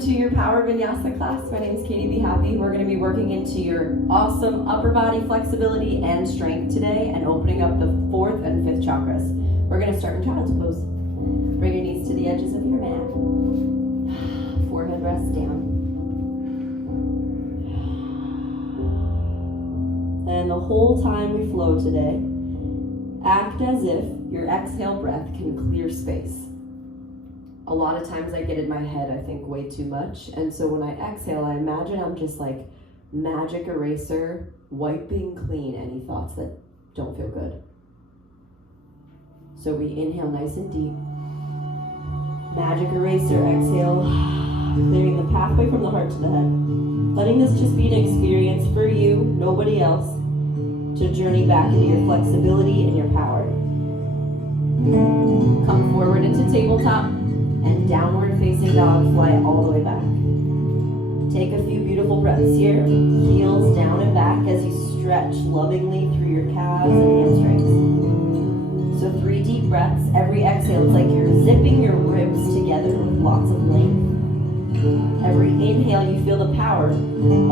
to your Power Vinyasa class. My name is Katie Be Happy. We're going to be working into your awesome upper body flexibility and strength today and opening up the 4th and 5th chakras. We're going to start in child's pose. Bring your knees to the edges of your mat. Forehead rests down. And the whole time we flow today, act as if your exhale breath can clear space. A lot of times I get in my head, I think way too much. And so when I exhale, I imagine I'm just like magic eraser, wiping clean any thoughts that don't feel good. So we inhale nice and deep. Magic eraser, exhale, clearing the pathway from the heart to the head. Letting this just be an experience for you, nobody else, to journey back into your flexibility and your power. Come forward into tabletop. And downward facing dog, fly all the way back. Take a few beautiful breaths here. Heels down and back as you stretch lovingly through your calves and hamstrings. So 3 deep breaths. Every exhale, it's like you're zipping your ribs together with lots of length. Every inhale, you feel the power.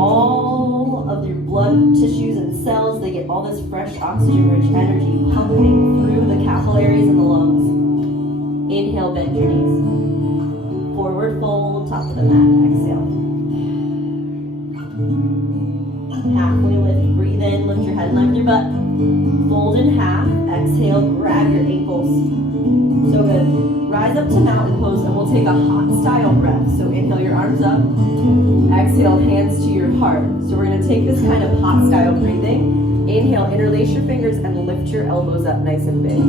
All of your blood tissues and cells, they get all this fresh oxygen-rich energy pumping through the capillaries and the lungs. Inhale, bend your knees. Forward fold, top of the mat, exhale. Halfway lift, breathe in, lift your head and lift your butt. Fold in half, exhale, grab your ankles. So good. Rise up to mountain pose and we'll take a hot style breath. So inhale your arms up, exhale, hands to your heart. So we're gonna take this kind of hot style breathing. Inhale, interlace your fingers and lift your elbows up nice and big.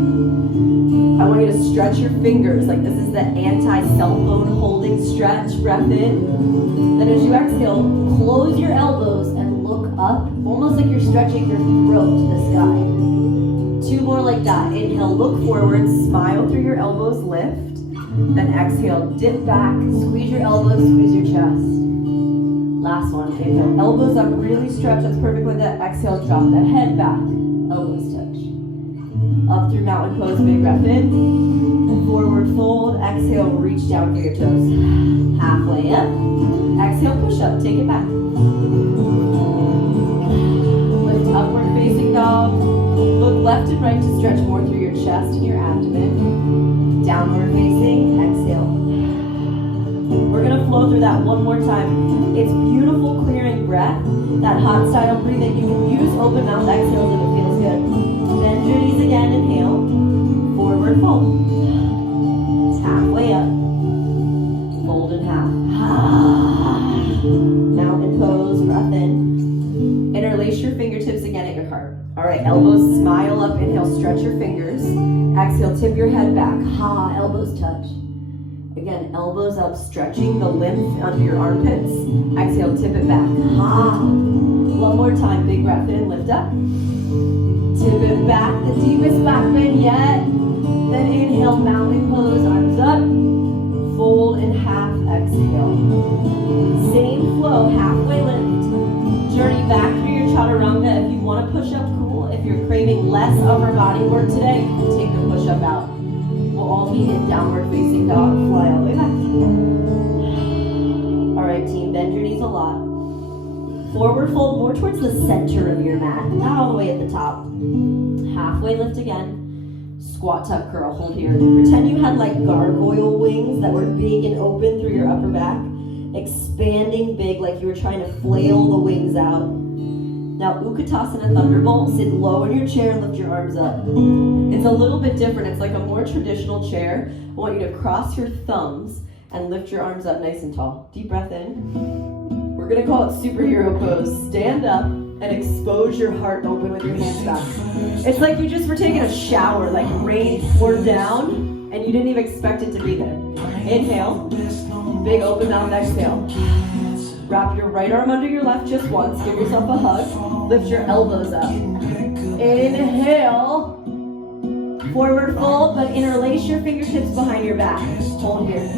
I want you to stretch your fingers like this is the anti-cell phone holding stretch. Breath in. Then as you exhale, close your elbows and look up, almost like you're stretching your throat to the sky. 2 more like that. Inhale, look forward, smile through your elbows, lift. Then exhale, dip back, squeeze your elbows, squeeze your chest. Last one, inhale, elbows up, really stretch, that's perfect with that. Exhale, drop the head back, elbows touch. Up through mountain pose, big breath in. Forward fold, exhale, reach down for your toes. Halfway up, exhale, push up, take it back. Lift upward facing dog. Look left and right to stretch more through your chest and your abdomen. Downward facing, exhale. We're gonna flow through that one more time. It's beautiful clearing breath, that hot style breathing. You can use open mouth exhales if it feels good. Bend your knees again, inhale. Forward fold. It's halfway up. Fold in half. Mountain pose, breath in. Interlace your fingertips again at your heart. All right, elbows smile up, inhale, stretch your fingers. Exhale, tip your head back. Ha, elbows touch. Again, elbows up, stretching the lymph under your armpits. Exhale, tip it back. Ha. One more time, big breath in, lift up. Tip it back, the deepest back bend yet. Then inhale, mountain pose, arms up. Fold in half, exhale. Same flow, halfway lift. Journey back through your chaturanga. If you want to push up, cool. If you're craving less upper body work today, take the push up out. We'll all be in downward facing dog, fly all the way back. All right, team, bend your knees a lot. Forward fold more towards the center of your mat, not all the way at the top. Halfway lift again. Squat, tuck, curl, hold here. Pretend you had like gargoyle wings that were big and open through your upper back. Expanding big like you were trying to flail the wings out. Now, Utkatasana Thunderbolt, sit low in your chair and lift your arms up. It's a little bit different. It's like a more traditional chair. I want you to cross your thumbs and lift your arms up nice and tall. Deep breath in. We're gonna call it superhero pose. Stand up and expose your heart open with your hands back. It's like you just were taking a shower, like rain poured down, and you didn't even expect it to be there. Inhale, big open mouth exhale. Wrap your right arm under your left just once. Give yourself a hug. Lift your elbows up. Inhale. Forward fold, but interlace your fingertips behind your back. Hold here.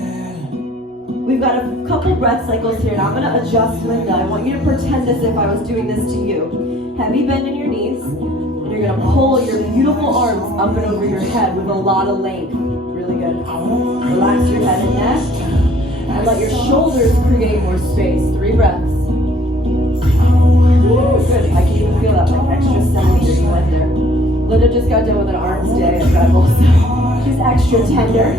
We've got a couple breath cycles here, and I'm going to adjust Linda. I want you to pretend as if I was doing this to you. Heavy bend in your knees, and you're going to pull your beautiful arms up and over your head with a lot of length. Really good. Relax your head and neck. And let your shoulders create more space. 3 breaths. Woo, good. I can even feel that like extra centimeter you went there. Linda just got done with an arms day at Red Bull, so she's extra tender.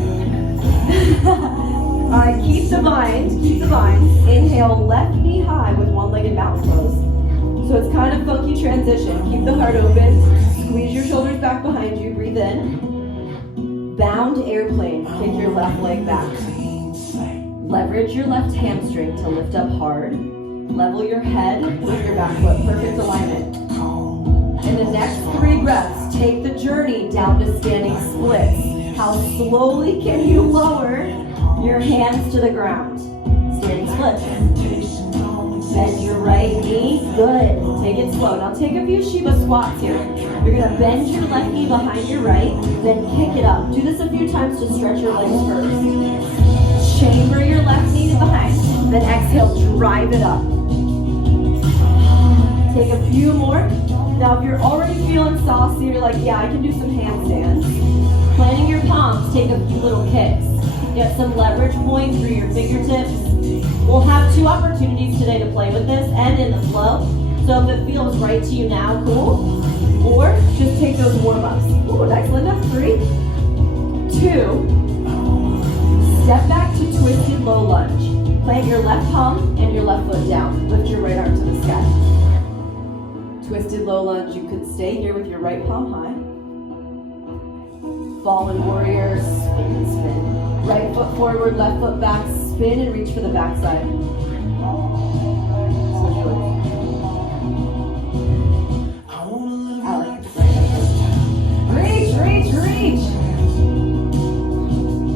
All right, keep the bind. Inhale, left knee high with one-legged mountain pose. So it's kind of funky transition. Keep the heart open. Squeeze your shoulders back behind you. Breathe in. Bound airplane. Kick your left leg back. Leverage your left hamstring to lift up hard. Level your head with your back foot. Perfect alignment. In the next 3 breaths, take the journey down to standing splits. How slowly can you lower your hands to the ground? Standing splits. Bend your right knee. Good. Take it slow. Now take a few Shiva squats here. You're going to bend your left knee behind your right, then kick it up. Do this a few times to stretch your legs first. Chamber your left knee to behind, then exhale, drive it up. Take a few more. Now if you're already feeling saucy, you're like, yeah, I can do some handstands. Planting your palms, take a few little kicks. Get some leverage points through your fingertips. We'll have 2 opportunities today to play with this and in the flow. So if it feels right to you now, cool. Or just take those warm-ups. Ooh, nice, Linda. 3, 2. Step back to twisted low lunge. Plant your left palm and your left foot down. Lift your right arm to the sky. Twisted low lunge. You could stay here with your right palm high. Fallen warrior, spin, spin. Right foot forward, left foot back, spin and reach for the backside. Reach, reach, reach.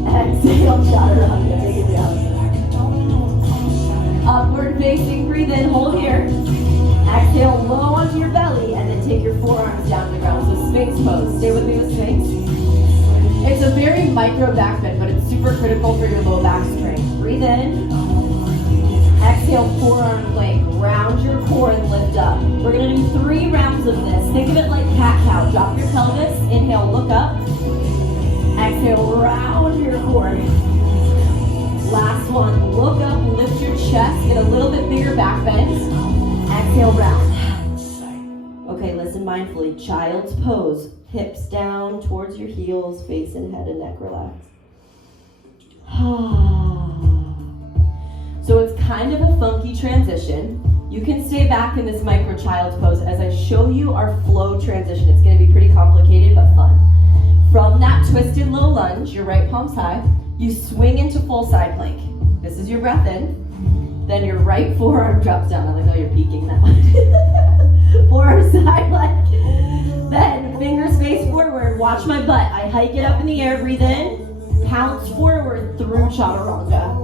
Exhale, chaturanga, take it down. Upward facing, breathe in, hold here. Exhale, low onto your belly, and then take your forearms down to the ground. So Sphinx pose. Stay with me with Sphinx. It's a very micro back bend, but it's super critical for your low back strength. Breathe in. Exhale, forearm plank. Round your core and lift up. We're going to do 3 rounds of this. Think of it like cat-cow. Drop your pelvis. Inhale, look up. Exhale, round your core. Last one. Look up, lift your chest. Get a little bit bigger back bend. Exhale, round. Okay, listen mindfully. Child's pose. Hips down towards your heels, face and head and neck relaxed. So it's kind of a funky transition. You can stay back in this micro child's pose as I show you our flow transition. It's going to be pretty complicated but fun. From that twisted low lunge, your right palm's high, you swing into full side plank. This is your breath in. Then your right forearm drops down. I like how you're peeking that one. Forearm side plank. Then fingers face forward. Watch my butt. I hike it up in the air. Breathe in. Pounce forward through chaturanga.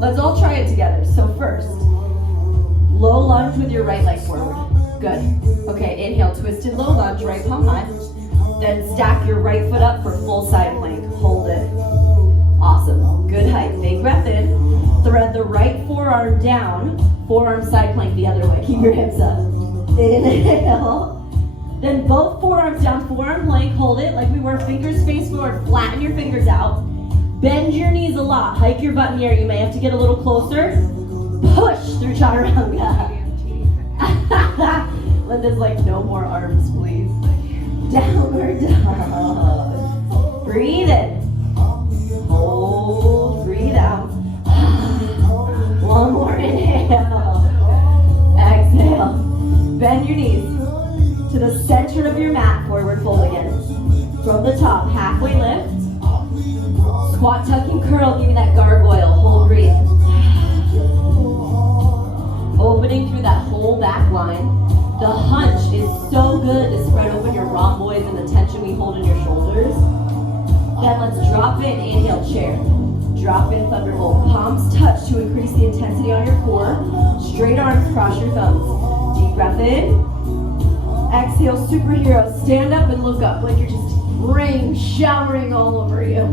Let's all try it together. So first, low lunge with your right leg forward. Good. Okay, inhale, twisted low lunge, right palm high. Then stack your right foot up for full side plank. Hold it. Awesome. Good height. Big breath in. Thread the right forearm down. Forearm side plank the other way. Keep your hips up. Inhale. Then both forearms down, forearm plank. Hold it like we were. Fingers face forward. Flatten your fingers out. Bend your knees a lot. Hike your butt in the air. You may have to get a little closer. Push through chaturanga. Linda's like, no more arms, please. Downward dog. Breathe in. Hold. Breathe out. One more inhale. Exhale. Bend your knees to the center of your mat. Forward fold again. From the top, halfway lift. Squat, tuck, and curl. Give me that gargoyle. Hold, breathe. Opening through that whole back line. The hunch is so good to spread open your rhomboids and the tension we hold in your shoulders. Then let's drop in. Inhale, chair. Drop in, thunderbolt. Palms touch to increase the intensity on your core. Straight arms, cross your thumbs. Deep breath in. Exhale, superhero. Stand up and look up like you're just rain showering all over you.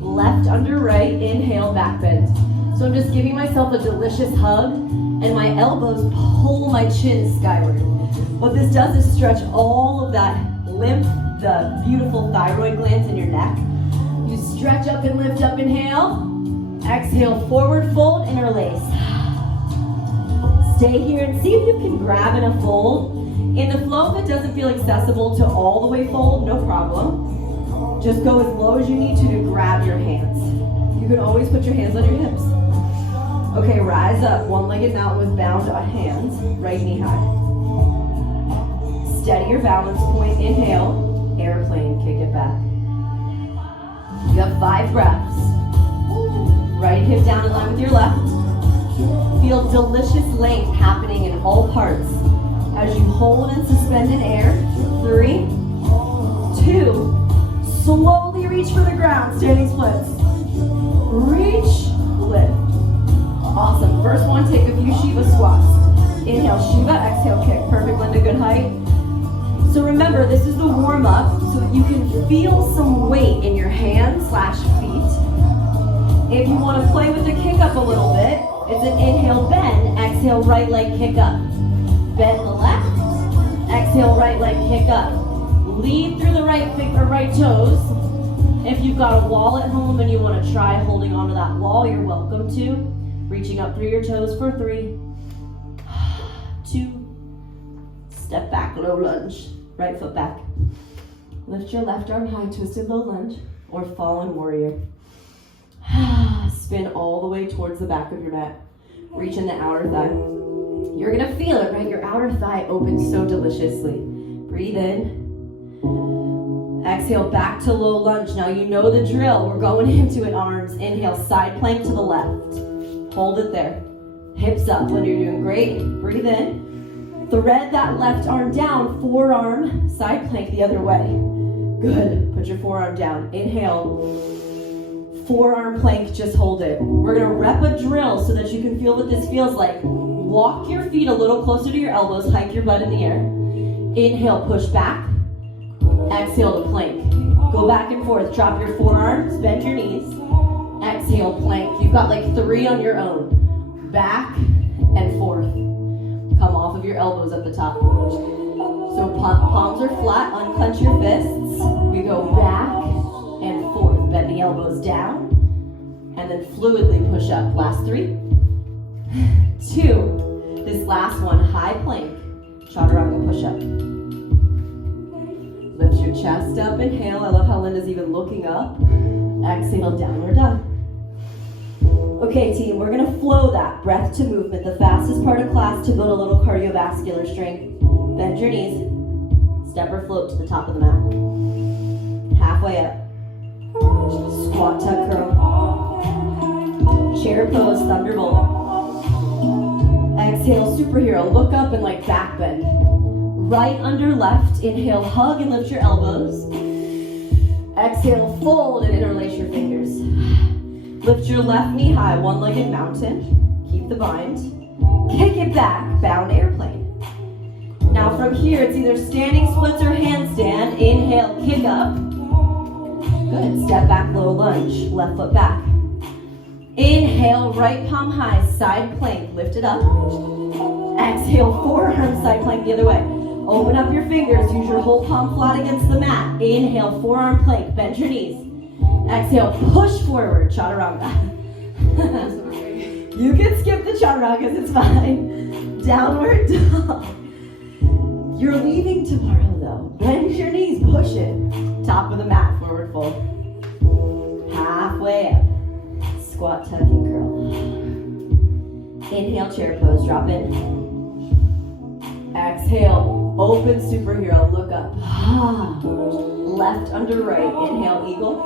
Left under right. Inhale, back bend. So I'm just giving myself a delicious hug and my elbows pull my chin skyward. What this does is stretch all of that lymph, the beautiful thyroid glands in your neck. You stretch up and lift up, inhale. Exhale, forward fold, interlace. Stay here and see if you can grab in a fold. In the flow, if it doesn't feel accessible to all the way fold, no problem. Just go as low as you need to grab your hands. You can always put your hands on your hips. Okay, rise up. One-legged mountain with bound hands, right knee high. Steady your balance point. Inhale, airplane, kick it back. You have 5 breaths. Right hip down in line with your left. Feel delicious length happening in all parts as you hold and suspend in air. 3, 2, slowly reach for the ground, standing splits. Reach, lift. Awesome. First one, take a few Shiva squats. Inhale, Shiva, exhale, kick. Perfect, Linda, good height. So remember, this is the warm-up so that you can feel some weight in your hands/feet. If you want to play with the kick up a little bit, it's an inhale, bend, exhale, right leg kick up. Bend the left, exhale, right leg kick up. Lead through the right toes. If you've got a wall at home and you want to try holding onto that wall, you're welcome to. Reaching up through your toes for 3, 2, step back, low lunge, right foot back. Lift your left arm high, twisted low lunge, or fallen warrior. Spin all the way towards the back of your mat. Reach in the outer thigh. You're gonna feel it, right? Your outer thigh opens so deliciously. Breathe in. Exhale, back to low lunge. Now you know the drill. We're going into it, arms. Inhale, side plank to the left. Hold it there. Hips up when you're doing great. Breathe in. Thread that left arm down. Forearm, side plank the other way. Good. Put your forearm down. Inhale. Forearm plank, just hold it. We're gonna rep a drill so that you can feel what this feels like. Walk your feet a little closer to your elbows, hike your butt in the air. Inhale, push back. Exhale to plank. Go back and forth, drop your forearms, bend your knees. Exhale, plank. You've got like 3 on your own. Back and forth. Come off of your elbows at the top. So palms are flat, unclench your fists. We go back and forth, bend the elbows down, and then fluidly push up. Last 3, 2, this last one, high plank, chaturanga push up. Lift your chest up, inhale. I love how Linda's even looking up. Exhale, downward dog. Okay, team, we're gonna flow that breath to movement, the fastest part of class to build a little cardiovascular strength. Bend your knees, step or float to the top of the mat. Halfway up. Squat, tuck, curl. Chair pose, thunderbolt. Exhale, superhero. Look up and like back bend. Right under left. Inhale, hug and lift your elbows. Exhale, fold and interlace your fingers. Lift your left knee high, one-legged mountain. Keep the bind. Kick it back, bound airplane. Now from here, it's either standing splits or handstand. Inhale, kick up. Good, step back, low lunge, left foot back. Inhale, right palm high, side plank, lift it up. Exhale, forearm side plank the other way. Open up your fingers, use your whole palm flat against the mat. Inhale, forearm plank, bend your knees. Exhale, push forward, chaturanga. You can skip the chaturangas, it's fine. Downward dog. You're leaving tomorrow though. Bend your knees, push it. Top of the mat, forward fold. Halfway up. Squat, tuck, and curl. Inhale, chair pose, drop in. Exhale, open superhero, look up. Left under right, inhale, eagle.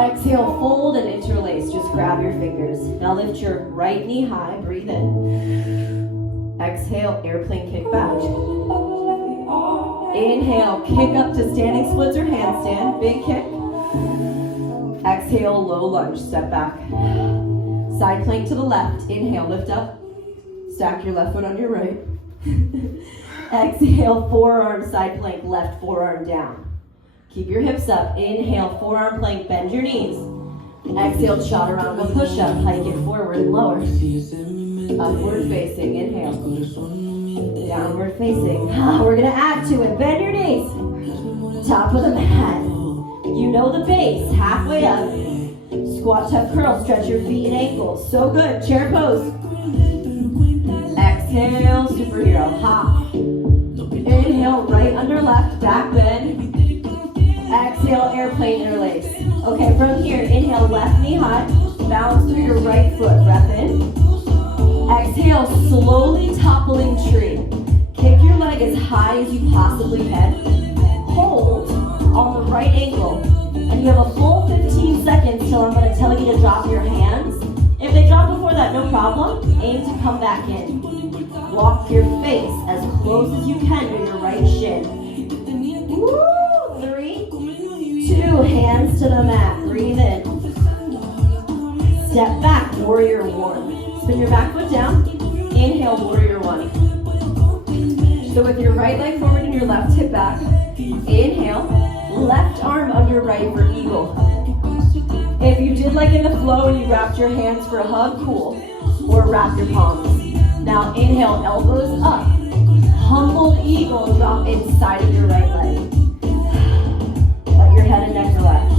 Exhale, fold and interlace, just grab your fingers. Now lift your right knee high, breathe in. Exhale, airplane kick back. Inhale, kick up to standing splits or handstand, big kick. Exhale, low lunge, step back. Side plank to the left, inhale, lift up. Stack your left foot on your right. Exhale, forearm side plank, left forearm down. Keep your hips up. Inhale, forearm plank, bend your knees. Exhale, chaturanga push up, hike it forward and lower. Upward facing, inhale. Downward facing. We're gonna add to it, bend your knees. Top of the mat. You know the base, halfway up. Squat, tuck, curl. Stretch your feet and ankles. So good. Chair pose. Exhale, superhero. Hop. Inhale, right under left, back bend. Exhale, airplane interlace. Okay, from here, inhale, left knee high. Bounce through your right foot. Breath in. Exhale, slowly toppling tree. Kick your leg as high as you possibly can. Hold on the right ankle. And you have a full 15 seconds till I'm going to tell you to drop your hands. If they drop before that, no problem. Aim to come back in. Walk your face as close as you can to your right shin. Woo! 3, 2, hands to the mat. Breathe in. Step back, warrior 1. Spin your back foot down. Inhale, warrior 1. So with your right leg forward and your left hip back. Inhale, left arm under right for eagle. If you did like in the flow and you wrapped your hands for a hug, cool. Or wrap your palms. Now inhale, elbows up. Humbled eagle, drop inside of your right leg. Let your head and neck relax.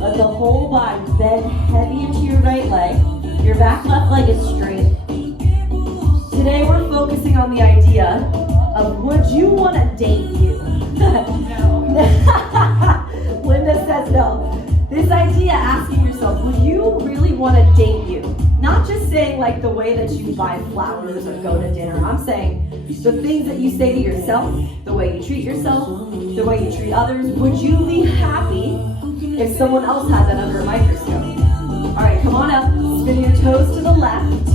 Let the whole body bend heavy into your right leg. Your back left leg is straight. Today we're focusing on the idea of would you want to date you? Linda says no. This idea, asking yourself, would you really want to date you? Not just saying like the way that you buy flowers or go to dinner. I'm saying the things that you say to yourself, the way you treat yourself, the way you treat others. Would you be happy if someone else had that under a microscope? All right, come on up. Spin your toes to the left.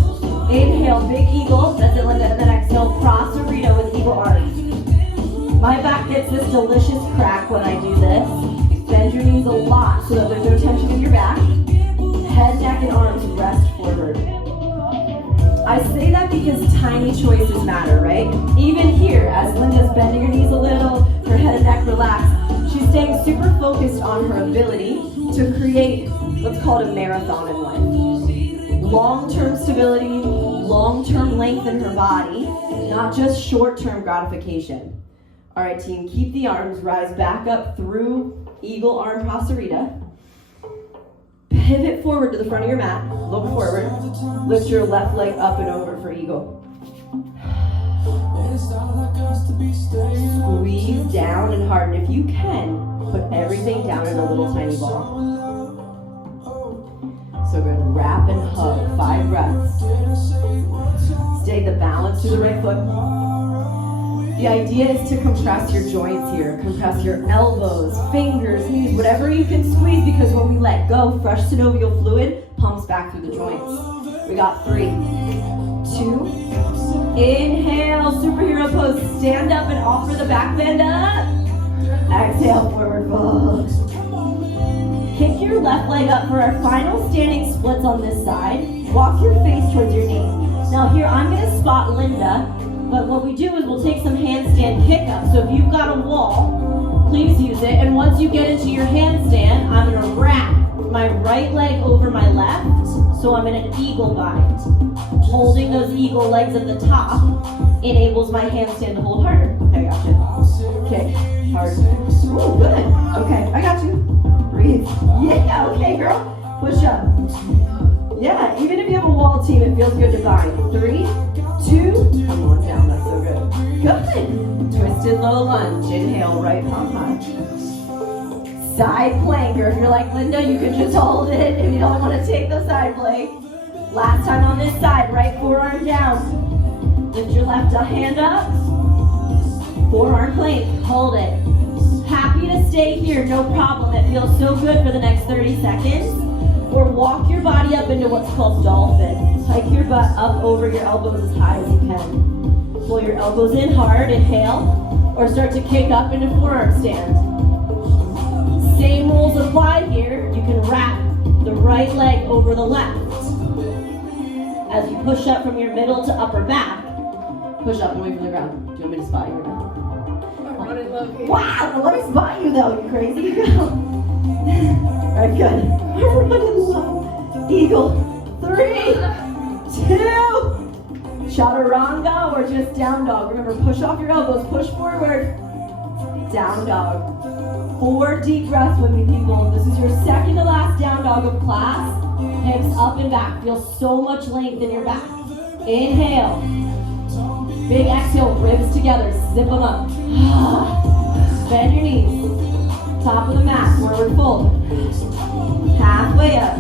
Inhale, big eagle. That's it, Linda. And then exhale, Prasarita with eagle arms. My back gets this delicious crack when I do this. Bend your knees a lot so that there's no tension in your back. Head, neck, and arms rest forward. I say that because tiny choices matter, right? Even here, as Linda's bending her knees a little, her head and neck relaxed, she's staying super focused on her ability to create what's called a marathon in life. Long-term stability, long-term length in her body, not just short-term gratification. All right, team, keep the arms, rise back up through eagle arm Prasarita. Pivot forward to the front of your mat, look forward, lift your left leg up and over for eagle. Squeeze down and harden. If you can, put everything down in a little tiny ball. So good, wrap and hug, 5 breaths. Stay the balance to the right foot. The idea is to compress your joints here. Compress your elbows, fingers, knees, whatever you can squeeze, because when we let go, fresh synovial fluid pumps back through the joints. We got 3, 2, inhale, superhero pose. Stand up and offer the back bend up. Exhale, forward fold. Kick your left leg up for our final standing splits on this side. Walk your face towards your knee. Now here, I'm gonna spot Linda. But what we do is we'll take some handstand kick-ups. So if you've got a wall, please use it. And once you get into your handstand, I'm going to wrap my right leg over my left. So I'm in an eagle bind. Holding those eagle legs at the top enables my handstand to hold harder. Okay, I got you. Kick, hard. Ooh, good. Okay, I got you. Breathe. Yeah, okay, girl. Push up. Yeah, even if you have a wall, team, it feels good to bind. 3, 2, come on down, that's so good. Good. Twisted low lunge, inhale, right palm high. Side plank, or if you're like Linda, you can just hold it if you don't want to take the side plank. Last time on this side, right forearm down. Lift your left hand up. Forearm plank, hold it. Happy to stay here, no problem. It feels so good for the next 30 seconds. Or walk your body up into what's called dolphin. Hike your butt up over your elbows as high as you can. Pull your elbows in hard, inhale, or start to kick up into forearm stand. Same rules apply here. You can wrap the right leg over the left. As you push up from your middle to upper back, push up and away from the ground. Do you want me to spot you or not? Wow, let me spot you though, you crazy girl. Alright, good. I'm running low. Eagle. 3, 2. Chaturanga or just down dog. Remember, push off your elbows, push forward. Down dog. 4 deep breaths with me, people. This is your second to last down dog of class. Hips up and back. Feel so much length in your back. Inhale. Big exhale, ribs together. Zip them up. Bend your knees. Top of the mat, forward fold. Halfway up.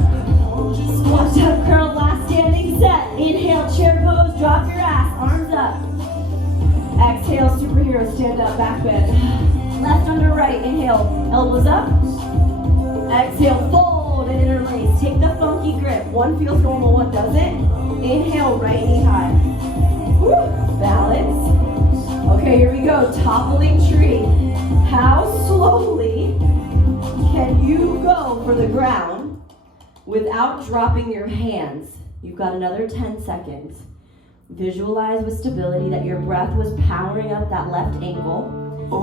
Squat down, curl, last standing set. Inhale, chair pose, drop your ass, arms up. Exhale, superhero, stand up, back bend. Left under right, inhale, elbows up. Exhale, fold and interlace. Take the funky grip. One feels normal, one doesn't. Inhale, right knee high. Woo. Balance. Okay, here we go, toppling tree. How slowly can you go for the ground without dropping your hands? You've got another 10 seconds. Visualize with stability that your breath was powering up that left ankle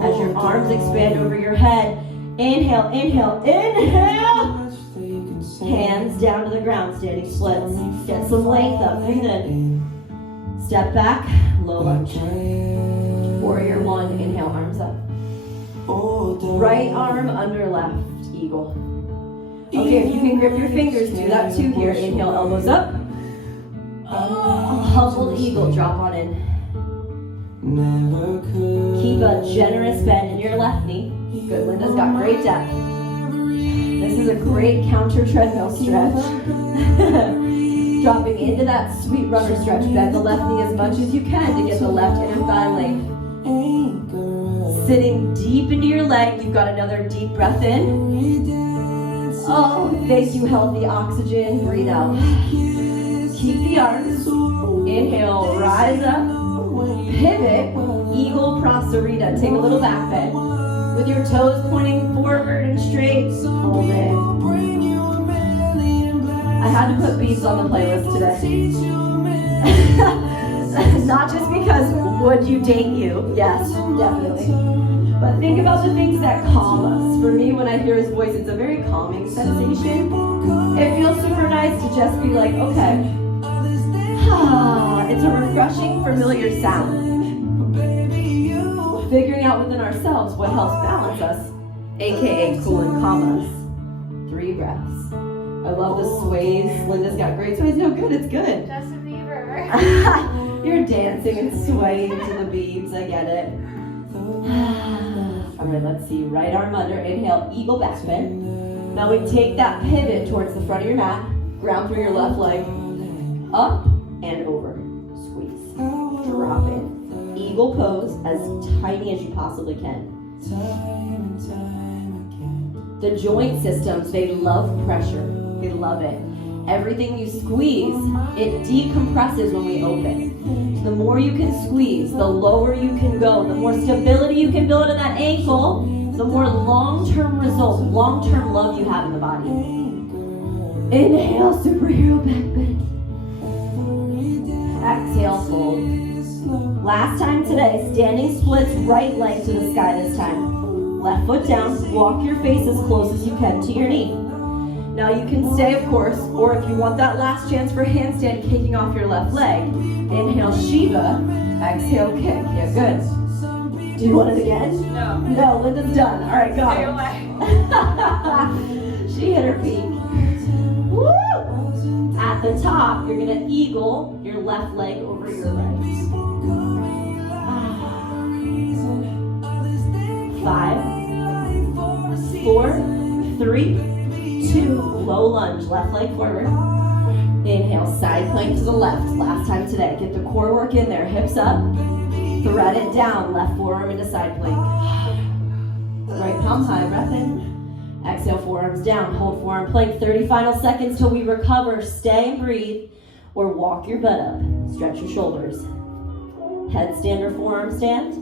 as your arms expand over your head. Inhale, inhale, inhale. Hands down to the ground, standing splits. Get some length up, breathe in. Step back, low lunge. Warrior 1, inhale, arms up. Right arm under left, eagle. Okay, if you can grip your fingers, do that too here. Inhale, elbows up. Humbled eagle, drop on in. Keep a generous bend in your left knee. Good, Linda's got great depth. This is a great counter treadmill stretch. Dropping into that sweet runner stretch. Bend the left knee as much as you can to get the left inner thigh length. Sitting deep into your leg, you've got another deep breath in. Oh, thank you, healthy oxygen. Breathe out. Keep the arms. Inhale, rise up. Pivot, eagle prasarita. Take a little back bend. With your toes pointing forward and straight, fold in. I had to put beats on the playlist today. Not just because would you date you? Yes, definitely. But think about the things that calm us. For me, when I hear his voice, it's a very calming sensation. It feels super nice to just be like, okay. It's a refreshing, familiar sound. Figuring out within ourselves what helps balance us, aka cool and calm us. 3 breaths. I love the sways. Linda's got great sways. No, good, it's good. Justin Bieber. You're dancing and swaying to the beats. I get it. All right, let's see. Right arm under. Inhale, eagle back bend. Now we take that pivot towards the front of your mat. Ground through your left leg. Up and over. Squeeze. Drop in. Eagle pose as tiny as you possibly can. The joint systems, they love pressure. They love it. Everything you squeeze, it decompresses when we open. The more you can squeeze, the lower you can go, the more stability you can build in that ankle, the more long-term results, long-term love you have in the body. Inhale, superhero back bend. Exhale, fold. Last time today, standing splits, right leg to the sky this time. Left foot down, walk your face as close as you can to your knee. Now you can stay, of course, or if you want that last chance for handstand, kicking off your left leg. Inhale, Shiva. Exhale, kick. Yeah, good. Do you want it again? No. No, Linda's done. All right, got it. She hit her peak. Woo! At the top, you're going to eagle your left leg over your right. 5, 4, 3, 2, low lunge, left leg forward. Inhale, side plank to the left. Last time today. Get the core work in there. Hips up. Thread it down. Left forearm into side plank. Right palm high. Breath in. Exhale, forearms down. Hold forearm plank. 30 final seconds till we recover. Stay and breathe. Or walk your butt up. Stretch your shoulders. Headstand or forearm stand.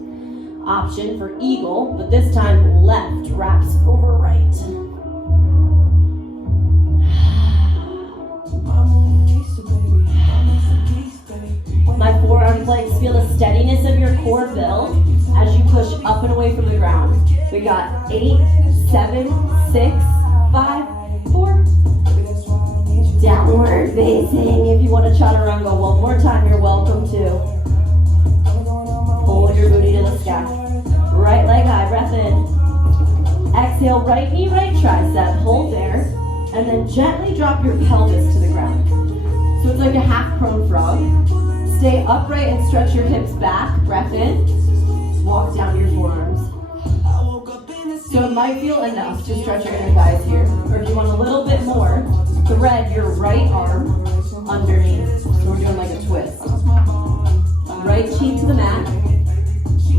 Option for eagle, but this time left wraps over right. My forearm planks, feel the steadiness of your core build as you push up and away from the ground. We got 8, 7, 6, 5, 4. Downward facing. If you want to chaturanga one more time, you're welcome to. Pull your booty to the sky. Right leg high, breath in. exhale, right knee, right tricep, hold there, and then gently drop your pelvis to the ground. So it's like a half prone frog. Stay upright and stretch your hips back, breath in, walk down your forearms. So it might feel enough to stretch your inner thighs here, or if you want a little bit more, thread your right arm underneath. So we're doing like a twist. Right cheek to the mat,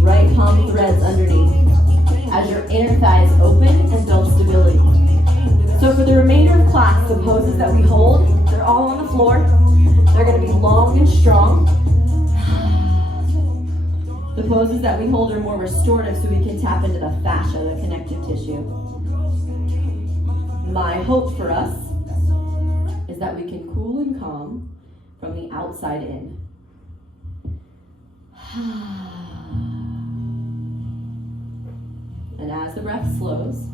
right palm threads underneath as your inner thighs open and build stability. So for the remainder of class, the poses that we hold, they're all on the floor. They're going to be long and strong. The poses that we hold are more restorative so we can tap into the fascia, the connective tissue. My hope for us is that we can cool and calm from the outside in. And as the breath slows,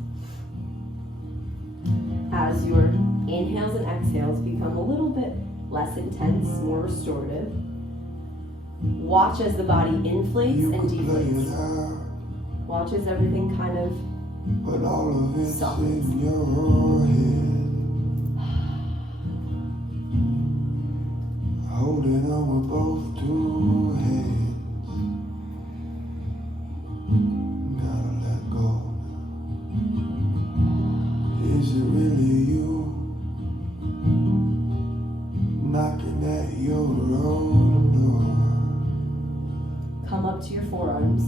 as your inhales and exhales become a little bit less intense, more restorative, watch as the body inflates and deflates. Watch as everything kind of softens. Holding on with both two hands. Gotta let go. Is it really you knocking at your own door? Come up to your forearms.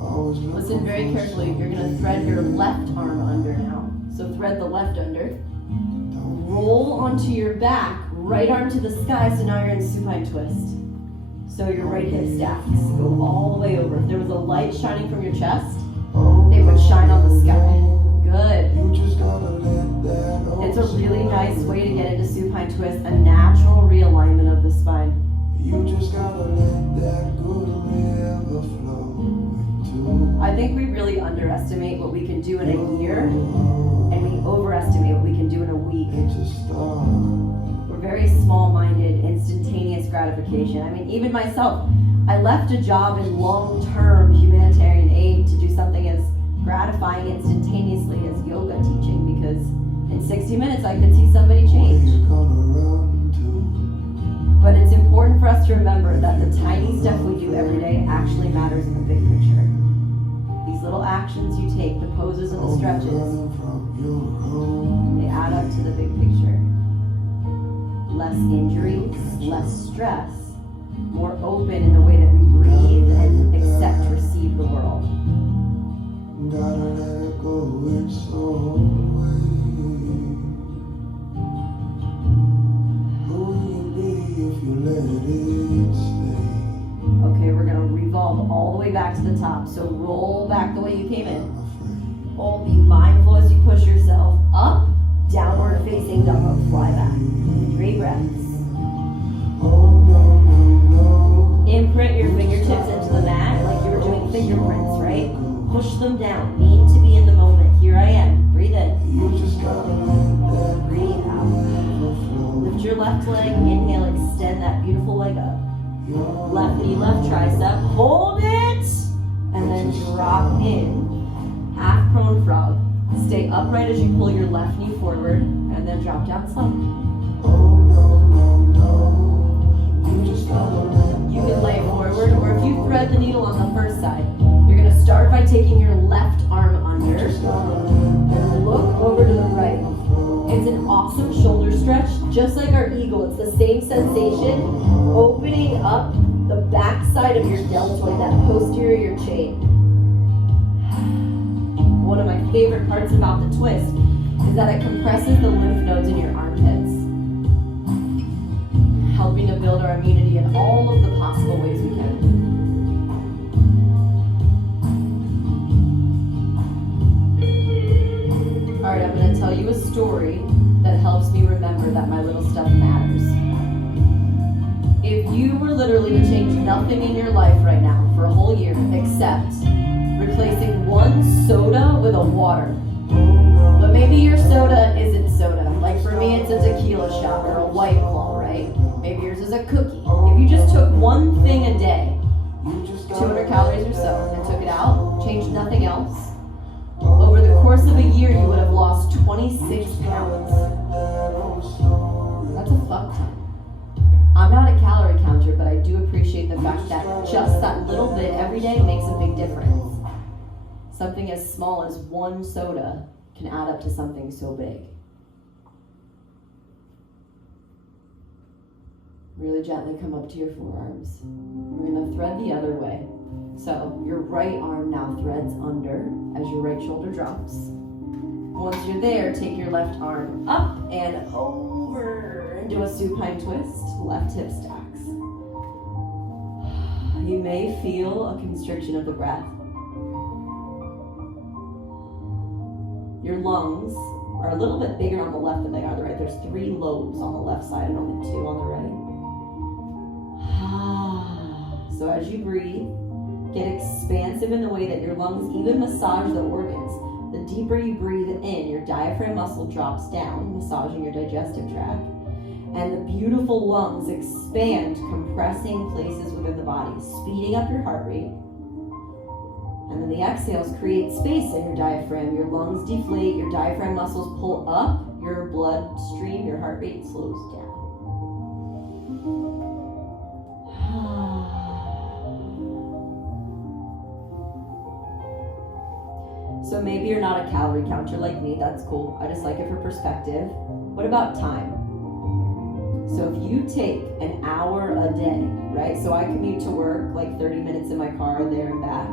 Always Listen very carefully. You're going to thread your left arm under now. So thread the left under. Roll onto your back. Right arm to the sky, so now you're in supine twist. So your right hip stacks. Go all the way over. If there was a light shining from your chest, it would shine on the sky. Good. You just gotta let that It's a really nice way to get into supine twist, a natural realignment of the spine. You just gotta let that good river flow into. I think we really underestimate what we can do in a year, and we overestimate what we can do in a week. It's a start. Very small-minded, instantaneous gratification. I mean, even myself, I left a job in long-term humanitarian aid to do something as gratifying instantaneously as yoga teaching, because in 60 minutes I could see somebody change. But it's important for us to remember that the tiny stuff we do every day actually matters in the big picture. These little actions you take, the poses and the stretches, they add up to the big picture. Less injuries, less stress, more open in the way that we breathe and accept, receive the world. Gotta let it go its own way. Who will you be if you let it stay? Okay, we're gonna revolve all the way back to the top. So roll back the way you came in. Oh, be mindful as you push yourself up, downward facing dog, fly back. 3 breaths. Imprint your fingertips into the mat like you were doing fingerprints, right? Push them down. Need to be in the moment. Here I am. Breathe in. Breathe out. Lift your left leg. Inhale. Extend that beautiful leg up. Left knee, left tricep. Hold it. And then drop in. Half prone frog. Stay upright as you pull your left knee forward. And then drop down slow. You can lay forward, or if you thread the needle on the first side, you're going to start by taking your left arm under and look over to the right. It's an awesome shoulder stretch, just like our eagle. It's the same sensation, opening up the back side of your deltoid, that posterior chain. One of my favorite parts about the twist is that it compresses the lymph nodes in your armpits, helping to build our immunity in all of the possible ways we can. All right, I'm going to tell you a story that helps me remember that my little stuff matters. If you were literally to change nothing in your life right now for a whole year except replacing one soda with a water, but maybe your soda isn't soda. Like for me, it's a tequila shot or a White Claw, right? Maybe yours is a cookie. If you just took one thing a day, 200 calories or so, and took it out, changed nothing else, over the course course of a year, you would have lost 26 pounds. That's a fuck ton. I'm not a calorie counter, but I do appreciate the fact that just that little bit every day makes a big difference. Something as small as one soda can add up to something so big. Really gently come up to your forearms. We're going to thread the other way. So your right arm now threads under as your right shoulder drops. Once you're there, take your left arm up and over and do a supine twist. Left hip stacks. You may feel a constriction of the breath. Your lungs are a little bit bigger on the left than they are the right. There's 3 lobes on the left side and only 2 on the right. So as you breathe, get expansive in the way that your lungs even massage the organs. The deeper you breathe in, your diaphragm muscle drops down, massaging your digestive tract. And the beautiful lungs expand, compressing places within the body, speeding up your heart rate. And then the exhales create space in your diaphragm. Your lungs deflate, your diaphragm muscles pull up, your bloodstream, your heart rate slows down. So maybe you're not a calorie counter like me, that's cool. I just like it for perspective. What about time? So if you take an hour a day, right? So I commute to work like 30 minutes in my car there and back.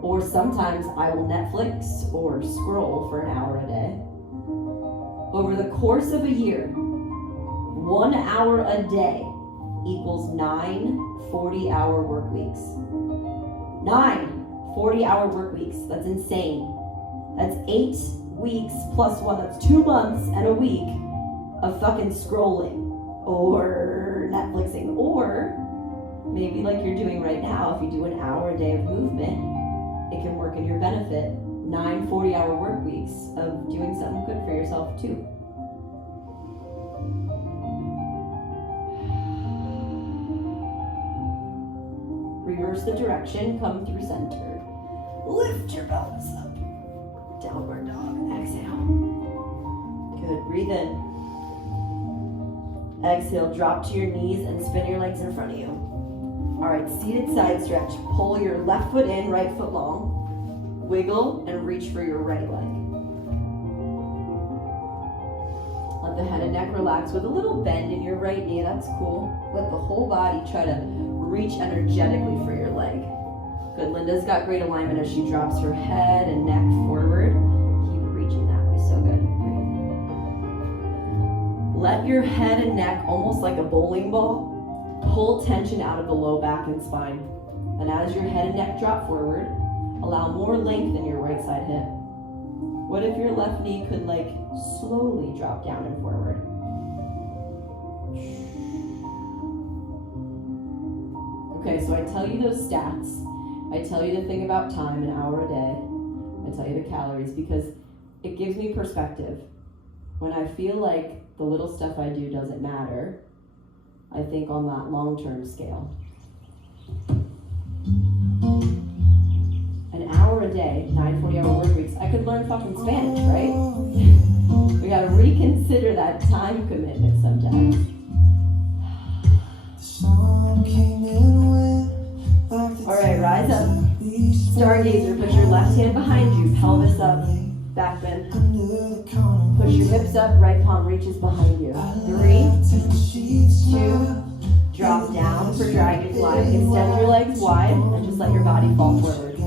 Or sometimes I will Netflix or scroll for an hour a day. Over the course of a year, 1 hour a day equals 9 40-hour work weeks. 9 40-hour work weeks. That's insane. That's 8 weeks plus 1. That's 2 months and a week of fucking scrolling or Netflixing, or maybe like you're doing right now, if you do an hour a day of movement, it can work in your benefit. 9 40-hour work weeks of doing something good for yourself too. Reverse the direction, come through center. Lift your pelvis up. Downward dog, exhale. Good, breathe in. Exhale, drop to your knees and spin your legs in front of you. All right, seated side stretch. Pull your left foot in, right foot long. Wiggle and reach for your right leg. Let the head and neck relax with a little bend in your right knee. That's cool. Let the whole body try to reach energetically for your leg. Good. Linda's got great alignment as she drops her head and neck forward. Keep reaching that way. So good. Breathe. Let your head and neck, almost like a bowling ball, pull tension out of the low back and spine. And as your head and neck drop forward, allow more length in your right side hip. What if your left knee could like slowly drop down and forward? Okay, so I tell you those stats. I tell you the thing about time, an hour a day. I tell you the calories because it gives me perspective. When I feel like the little stuff I do doesn't matter, I think on that long-term scale. An hour a day, 9 40-hour work weeks. I could learn fucking Spanish, right? We gotta reconsider that time commitment sometimes. All right, rise up. Stargazer, put your left hand behind you, pelvis up, back bend. Push your hips up, right palm reaches behind you. 3, 2, drop down for dragonfly. Extend your legs wide and just let your body fall forward.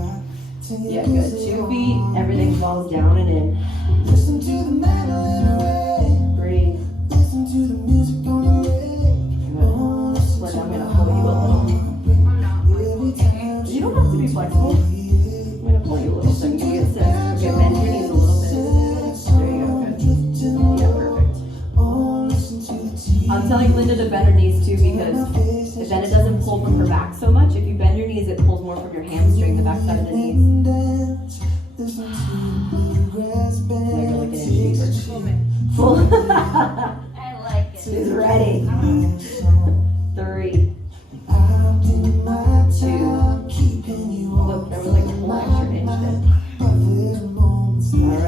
Yeah, good. 2 feet, everything falls down and in. Breathe. Good. Linda, I'm gonna pull you a little. You don't have to be flexible. I'm gonna pull you a little so you can get set. Okay, bend your knees a little bit. There you go, good. Yeah, perfect. I'm telling Linda to bend her knees too because then it doesn't pull from her back so much. If you bend your knees, it pulls more from your hamstring, the back side of the knees. Now you're like an inch deeper. Full. I like it. She's ready. 3, 2. Look, there was like a whole extra inch there. All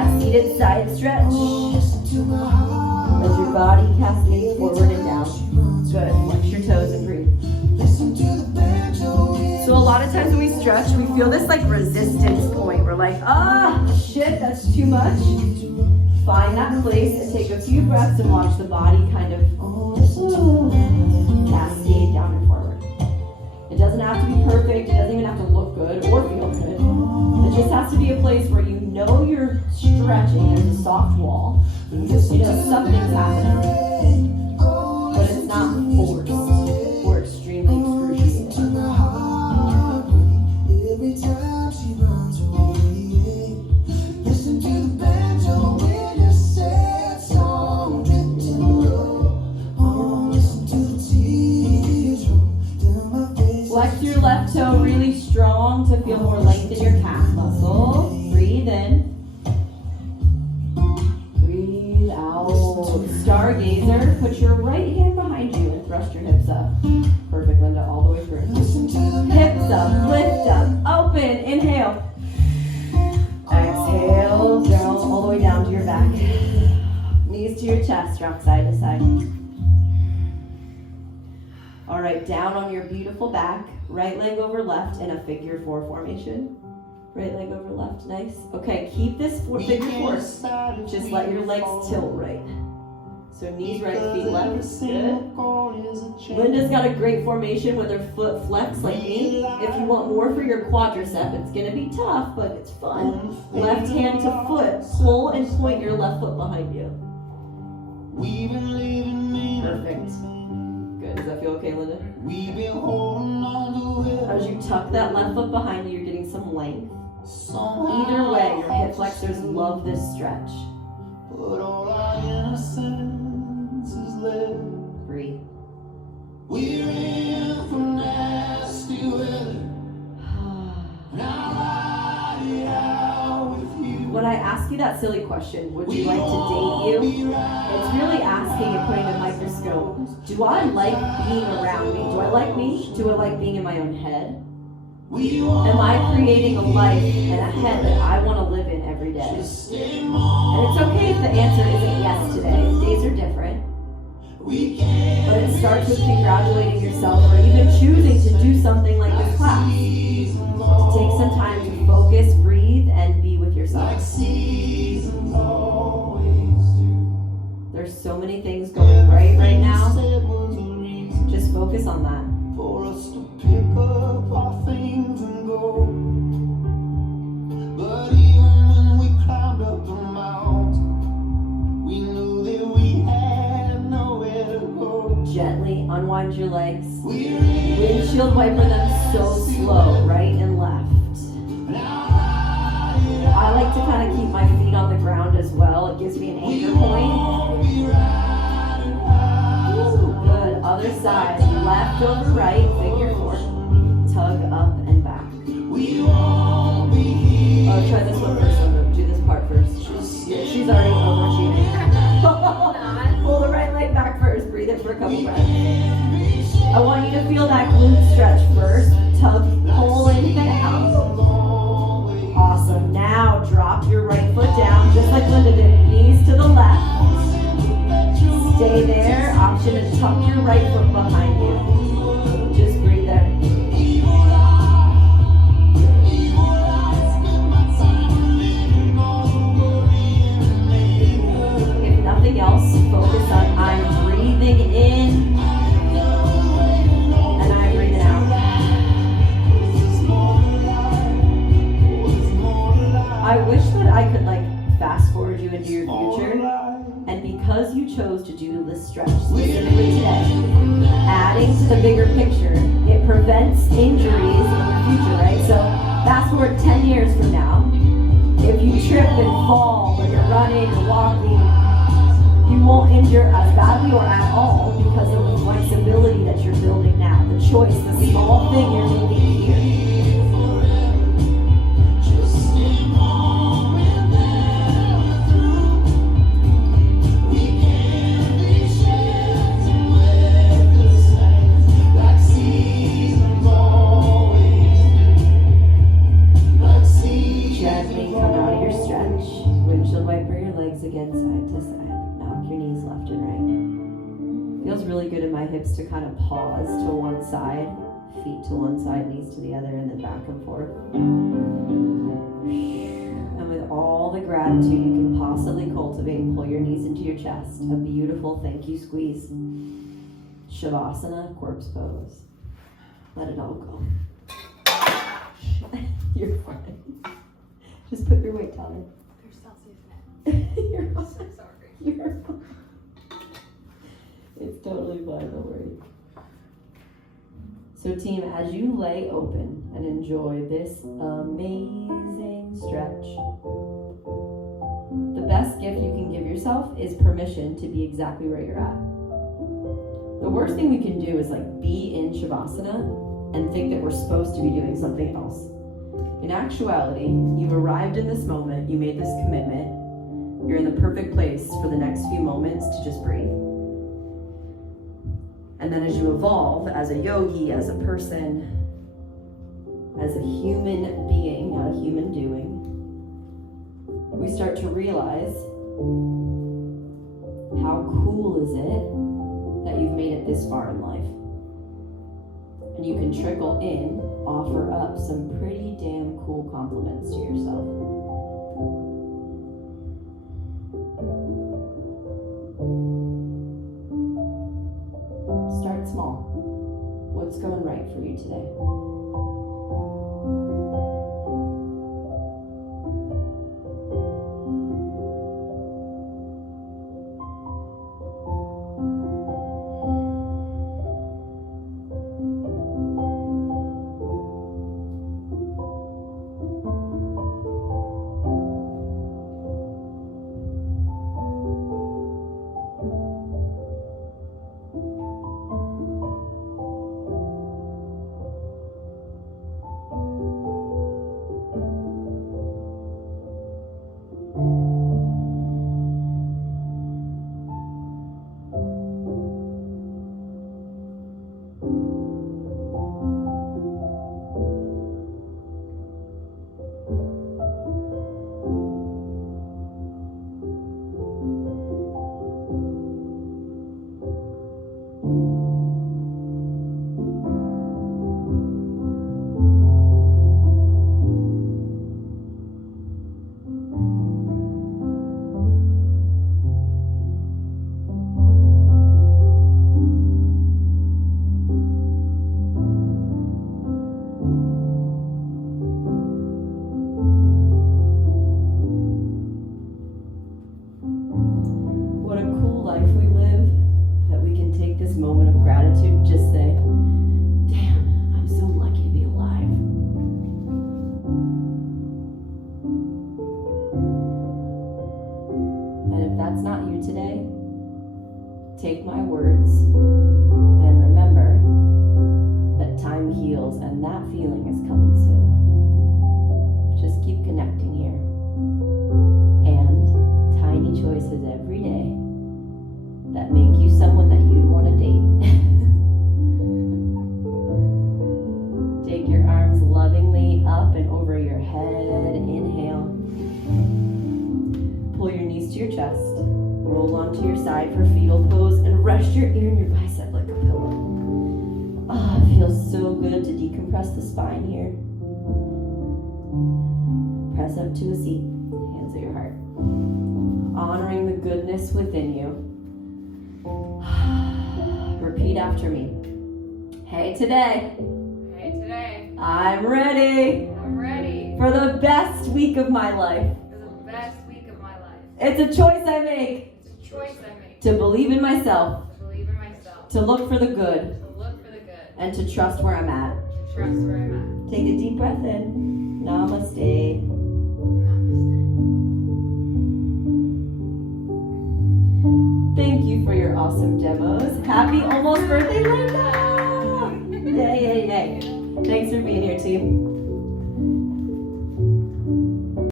that seated side stretch. As your body cascades forward and down. Good. Flex your toes and breathe. So a lot of times when we stretch, we feel this like resistance point. We're like, shit, that's too much. Find that place and take a few breaths and watch the body kind of cascade down and forward. It doesn't have to be perfect. It doesn't even have to look good or feel good. It just has to be a place where you know you're stretching. There's a soft wall. You know something's happening, but it's not forced or extremely excruciating. Every time she runs away, listen to the banjo when you sad song drifting low. Oh, listen to the tears roll down my face. Flex your left toe really strong to feel more length in your calf muscle. Breathe in. Breathe out. Stargazer. Put your right hand behind you and thrust your hips up. Perfect, Linda, all the way through. Hips up, lift up, open, inhale. Exhale, down, all the way down to your back. Knees to your chest, rock side to side. All right, down on your beautiful back, right leg over left in a figure 4 formation. Right leg over left, nice. Okay, keep this figure 4. Just let your legs tilt right. So knees right, feet left, good. Linda's got a great formation with her foot flex like me. If you want more for your quadricep, it's gonna be tough, but it's fun. Left hand to foot, pull and point your left foot behind you. Perfect. Good, does that feel okay, Linda? As you tuck that left foot behind you, you're getting some length. Either way, your hip flexors love this stretch. Breathe. We're in for nasty weather. Now I out with you. When I ask you that silly question, would you like to date you? It's really asking and putting a microscope. Do I like being around me? Do I like me? Do I like being in my own head? Am I creating a life and a head that I want to live in every day? And it's okay if the answer isn't yes today. Days are different. But it starts with congratulating yourself or even choosing to do something like this class. Take some time to focus, breathe, and be with yourself. There's so many things going right now. Just focus on that. For us to pick up our things and go. But even when we climbed up the mountain, we knew that we had nowhere to go. Gently unwind your legs. Windshield wiper them so slow, right and left. I like to kind of keep my feet on the ground as well. It gives me an anchor point. Good. Other side. Left over right. Figure 4. Tug up and back. Oh, try this one first. Do this part first. She's already overachieving. Pull the right leg back first. Breathe it for a couple breaths. I want you to feel that glute stretch first. Tug, pull in, down. Awesome. Now drop your right foot down, just like Linda did. Knees to the left. Stay there. Option to tuck your right foot behind you. Just breathe there. If nothing else, focus on I'm breathing in and I'm breathing out. I wish that I could fast forward you into your future, and because you chose to do this stretch specifically today, adding to the bigger picture, it prevents injuries in the future, right? So fast forward 10 years from now, if you trip and fall when you're running or walking, you won't injure as badly or at all because of the flexibility that you're building now, the choice, the small thing you're making here. really good in my hips to kind of pause to one side, feet to one side, knees to the other, and then back and forth. And with all the gratitude you can possibly cultivate, pull your knees into your chest. A beautiful thank you squeeze. Shavasana, corpse pose. Let it all go. You're fine. Just put your weight down. There's Celsius in it. You're I'm fine. so sorry. You're fine. It's totally fine, don't worry. So team, as you lay open and enjoy this amazing stretch, the best gift you can give yourself is permission to be exactly where you're at. The worst thing we can do is be in Shavasana and think that we're supposed to be doing something else. In actuality, you've arrived in this moment, you made this commitment, you're in the perfect place for the next few moments to just breathe. And then as you evolve as a yogi, as a person, as a human being, not a human doing, we start to realize how cool is it that you've made it this far in life. And you can trickle in, offer up some pretty damn cool compliments to yourself. Start small. What's going right for you today? Take my words and remember that time heals and that feeling is coming soon. Just keep connecting here. And tiny choices every day that make you someone that you'd want to date. Take your arms lovingly up and over your head. Inhale. Pull your knees to your chest. Roll onto your side for fetal pose and rest your ear in your bicep like a pillow. Ah, it feels so good to decompress the spine here. Press up to a seat, hands at your heart. Honoring the goodness within you. Repeat after me. Hey today. Hey today. I'm ready. I'm ready For the best week of my life. for the best week of my life. It's a choice I make. It's a choice I make To believe in myself. to believe in myself, To look for the good. to look for the good, And to trust where I'm at. to trust where I'm at. Take a deep breath in. Namaste. Thank you for your awesome demos. Happy almost birthday, Linda! Yay, yay, yay. Thanks for being here, team.